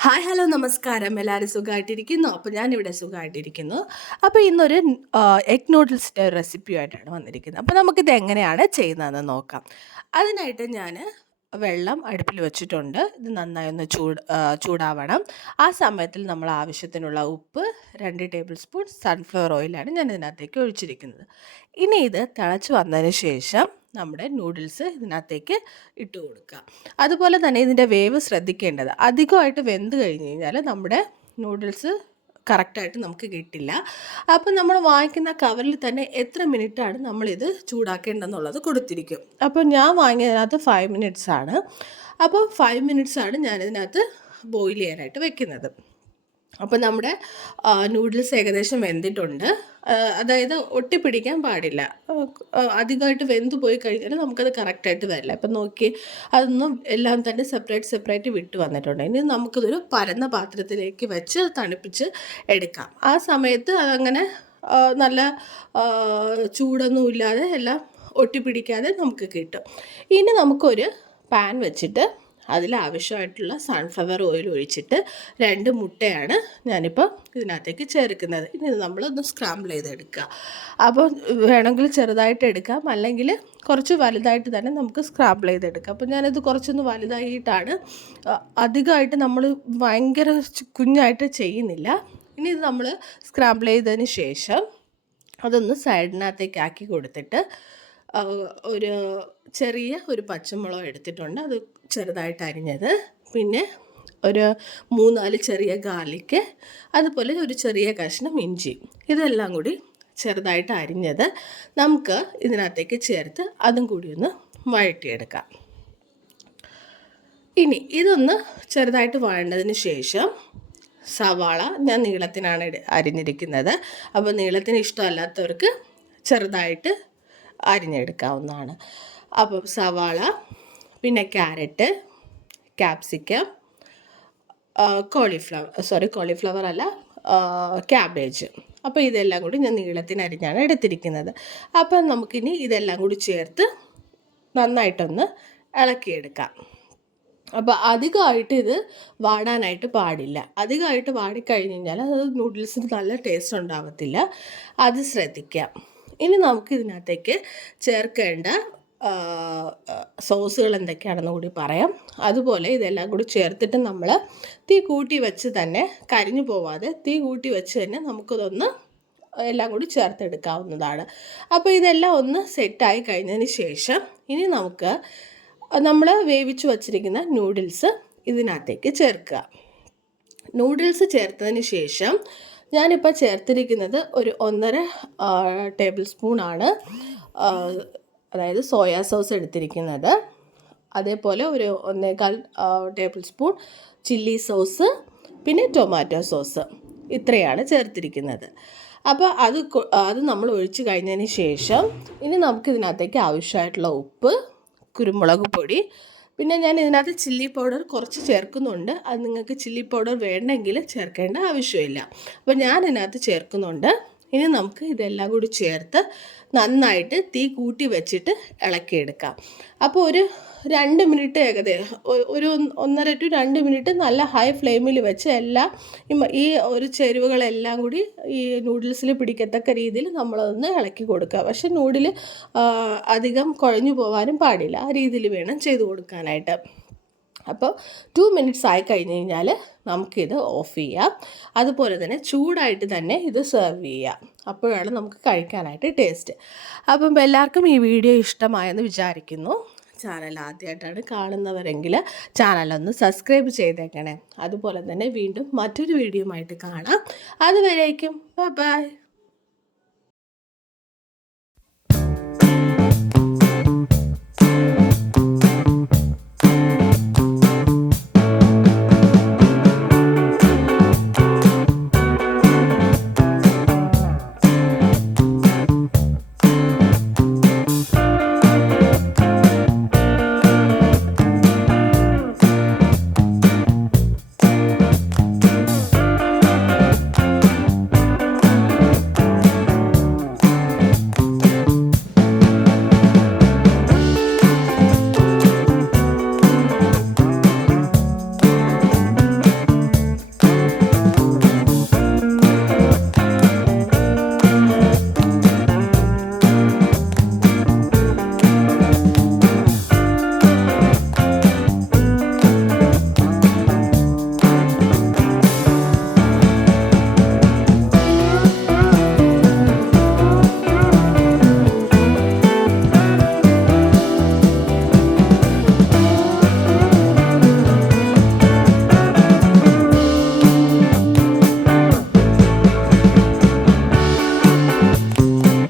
Hi hello നമസ്കാരം. എല്ലാവരും സുഖമായിട്ടിരിക്കുന്നു. അപ്പോൾ ഞാനിവിടെ സുഖമായിട്ടിരിക്കുന്നു. അപ്പോൾ ഇന്നൊരു എഗ് നൂഡിൽസിൻ്റെ ഒരു റെസിപ്പിയുമായിട്ടാണ് വന്നിരിക്കുന്നത്. അപ്പോൾ നമുക്കിത് എങ്ങനെയാണ് ചെയ്യുന്നതെന്ന് നോക്കാം. അതിനായിട്ട് ഞാൻ വെള്ളം അടുപ്പിൽ വെച്ചിട്ടുണ്ട്. ഇത് നന്നായി ഒന്ന് ചൂടാവണം. ആ സമയത്തിൽ നമ്മൾ ആവശ്യത്തിനുള്ള ഉപ്പ്, 2 ടേബിൾ സ്പൂൺ സൺഫ്ലവർ ഓയിലാണ് ഞാൻ ഇതിനകത്തേക്ക് ഒഴിച്ചിരിക്കുന്നത്. ഇനി ഇത് തിളച്ച് വന്നതിന് ശേഷം നമ്മുടെ നൂഡിൽസ് ഇതിനകത്തേക്ക് ഇട്ട് കൊടുക്കുക. അതുപോലെ തന്നെ ഇതിൻ്റെ വേവ് ശ്രദ്ധിക്കേണ്ടത്, അധികമായിട്ട് വെന്ത് കഴിഞ്ഞ് കഴിഞ്ഞാൽ നമ്മുടെ നൂഡിൽസ് കറക്റ്റായിട്ട് നമുക്ക് കിട്ടില്ല. അപ്പം നമ്മൾ വാങ്ങിക്കുന്ന കവറിൽ തന്നെ എത്ര മിനിറ്റാണ് നമ്മളിത് ചൂടാക്കേണ്ടതെന്നുള്ളത് കൊടുത്തിരിക്കും. അപ്പോൾ ഞാൻ വാങ്ങിയതിനകത്ത് 5 മിനിറ്റ്സ് ആണ്. അപ്പോൾ 5 മിനിറ്റ്സ് ആണ് ഞാനിതിനകത്ത് ബോയിൽ ചെയ്യാനായിട്ട് വെക്കുന്നത്. അപ്പോൾ നമ്മുടെ നൂഡിൽസ് ഏകദേശം വെന്തിട്ടുണ്ട്. അതായത് ഒട്ടിപ്പിടിക്കാൻ പാടില്ല. അധികമായിട്ട് വെന്ത് പോയി കഴിഞ്ഞാൽ നമുക്കത് കറക്റ്റായിട്ട് വരില്ല. ഇപ്പം നോക്കി അതൊന്നും എല്ലാം തന്നെ സെപ്പറേറ്റ് വിട്ട് വന്നിട്ടുണ്ട്. ഇനി നമുക്കിതൊരു പരന്ന പാത്രത്തിലേക്ക് വെച്ച് തണുപ്പിച്ച് എടുക്കാം. ആ സമയത്ത് അതങ്ങനെ നല്ല ചൂടൊന്നും ഇല്ലാതെ എല്ലാം ഒട്ടിപ്പിടിക്കാതെ നമുക്ക് കിട്ടും. ഇനി നമുക്കൊരു പാൻ വെച്ചിട്ട് അതിൽ ആവശ്യമായിട്ടുള്ള സൺഫ്ലവർ ഓയിൽ ഒഴിച്ചിട്ട് 2 മുട്ടയാണ് ഞാനിപ്പോൾ ഇതിനകത്തേക്ക് ചേർക്കുന്നത്. ഇനി നമ്മളൊന്ന് സ്ക്രാമ്പിൾ ചെയ്തെടുക്കുക. അപ്പോൾ വേണമെങ്കിൽ ചെറുതായിട്ട് എടുക്കാം, അല്ലെങ്കിൽ കുറച്ച് വലുതായിട്ട് തന്നെ നമുക്ക് സ്ക്രാമ്പിൾ ചെയ്തെടുക്കാം. അപ്പോൾ ഞാനിത് കുറച്ചൊന്ന് വലുതായിട്ടാണ്, അധികമായിട്ട് നമ്മൾ ഭയങ്കര കുഞ്ഞായിട്ട് ചെയ്യുന്നില്ല. ഇനി ഇത് നമ്മൾ സ്ക്രാമ്പിൾ ചെയ്തതിന് ശേഷം അതൊന്ന് സൈഡിനകത്തേക്ക് ആക്കി കൊടുത്തിട്ട് ഒരു ചെറിയ ഒരു പച്ചമുളക് എടുത്തിട്ടുണ്ട്, അത് ചെറുതായിട്ട് അരിഞ്ഞത്, പിന്നെ ഒരു 3-4 ചെറിയ ഗാർലിക്ക്, അതുപോലെ ഒരു ചെറിയ കഷ്ണം ഇഞ്ചി, ഇതെല്ലാം കൂടി ചെറുതായിട്ട് അരിഞ്ഞത് നമുക്ക് ഇതിനകത്തേക്ക് ചേർത്ത് അതും കൂടി ഒന്ന് വഴറ്റിയെടുക്കാം. ഇനി ഇതൊന്ന് ചെറുതായിട്ട് വഴണ്ടതിന് ശേഷം സവാള ഞാൻ നീളത്തിനാണ് അരിഞ്ഞിരിക്കുന്നത്. അപ്പോൾ നീളത്തിന് ഇഷ്ടമല്ലാത്തവർക്ക് ചെറുതായിട്ട് അരിഞ്ഞെടുക്കാവുന്നതാണ്. അപ്പം സവാള, പിന്നെ ക്യാരറ്റ്, ക്യാപ്സിക്കം, കോളിഫ്ലവർ അല്ല, ക്യാബേജ്. അപ്പോൾ ഇതെല്ലാം കൂടി ഞാൻ നീളത്തിന് അരിഞ്ഞാണ് എടുത്തിരിക്കുന്നത്. അപ്പം നമുക്കിനി ഇതെല്ലാം കൂടി ചേർത്ത് നന്നായിട്ടൊന്ന് ഇളക്കിയെടുക്കാം. അപ്പോൾ അധികമായിട്ട് ഇത് വാടാനായിട്ട് പാടില്ല. അധികമായിട്ട് വാടിക്കഴിഞ്ഞ് കഴിഞ്ഞാൽ അത് നൂഡിൽസിന് നല്ല ടേസ്റ്റ് ഉണ്ടാകത്തില്ല. അത് ശ്രദ്ധിക്കാം. ഇനി നമുക്ക് ഇതിനകത്തേക്ക് ചേർക്കേണ്ട സോസുകൾ എന്തൊക്കെയാണെന്ന് കൂടി പറയാം. അതുപോലെ ഇതെല്ലാം കൂടി ചേർത്തിട്ട് നമ്മൾ തീ കൂട്ടി വെച്ച് തന്നെ, കരിഞ്ഞു പോവാതെ തീ കൂട്ടി വെച്ച് തന്നെ നമുക്കിതൊന്ന് എല്ലാം കൂടി ചേർത്തെടുക്കാവുന്നതാണ്. അപ്പോൾ ഇതെല്ലാം ഒന്ന് സെറ്റായി കഴിഞ്ഞതിന് ശേഷം ഇനി നമുക്ക് നമ്മൾ വേവിച്ച് വച്ചിരിക്കുന്ന നൂഡിൽസ് ഇതിനകത്തേക്ക് ചേർക്കുക. നൂഡിൽസ് ചേർത്തതിന് ശേഷം ഞാനിപ്പോൾ ചേർത്തിരിക്കുന്നത് ഒരു 1.5 ടേബിൾ സ്പൂണാണ്, അതായത് സോയാ സോസ് എടുത്തിരിക്കുന്നത്. അതേപോലെ ഒരു 1.25 ടേബിൾ സ്പൂൺ ചില്ലി സോസ്, പിന്നെ ടൊമാറ്റോ സോസ്, ഇത്രയാണ് ചേർത്തിരിക്കുന്നത്. അപ്പോൾ അത് നമ്മൾ ഒഴിച്ച് കഴിഞ്ഞതിന് ശേഷം ഇനി നമുക്കിതിനകത്തേക്ക് ആവശ്യമായിട്ടുള്ള ഉപ്പ്, കുരുമുളക് പൊടി, പിന്നെ ഞാൻ ഇതിനകത്ത് ചില്ലി പൗഡർ കുറച്ച് ചേർക്കുന്നുണ്ട്. അത് നിങ്ങൾക്ക് ചില്ലി പൗഡർ വേണ്ടെങ്കിൽ ചേർക്കേണ്ട ആവശ്യമില്ല. അപ്പോൾ ഞാൻ ഇതിനകത്ത് ചേർക്കുന്നുണ്ട്. ഇനി നമുക്ക് ഇതെല്ലാം കൂടി ചേർത്ത് നന്നായിട്ട് തീ കൂട്ടി വെച്ചിട്ട് ഇളക്കിയെടുക്കാം. അപ്പോൾ ഒരു 2 മിനിറ്റ്, ഏകദേശം ഒരു 1.5 to 2 മിനിറ്റ് നല്ല ഹൈ ഫ്ലെയിമിൽ വെച്ച് എല്ലാം ഈ ഒരു ചേരുവകളെല്ലാം കൂടി ഈ നൂഡിൽസിൽ പിടിക്കത്തക്ക രീതിയിൽ നമ്മളതൊന്ന് ഇളക്കി കൊടുക്കുക. പക്ഷേ നൂഡിൽ അധികം കുഴഞ്ഞു പോകാനും പാടില്ല. ആ രീതിയിൽ വേണം ചെയ്ത് കൊടുക്കാനായിട്ട്. അപ്പോൾ 2 മിനിറ്റ്സ് ആയി കഴിഞ്ഞ് കഴിഞ്ഞാൽ നമുക്കിത് ഓഫ് ചെയ്യാം. അതുപോലെ തന്നെ ചൂടായിട്ട് തന്നെ ഇത് സെർവ് ചെയ്യാം. അപ്പോഴാണ് നമുക്ക് കഴിക്കാനായിട്ട് ടേസ്റ്റ്. അപ്പം എല്ലാവർക്കും ഈ വീഡിയോ ഇഷ്ടമായെന്ന് വിചാരിക്കുന്നു. ചാനൽ ആദ്യമായിട്ടാണ് കാണുന്നവരെങ്കിൽ ചാനലൊന്ന് സബ്സ്ക്രൈബ് ചെയ്തേക്കണേ. അതുപോലെ തന്നെ വീണ്ടും മറ്റൊരു വീഡിയോ ആയിട്ട് കാണാം. അതുവരേക്കും ബൈ.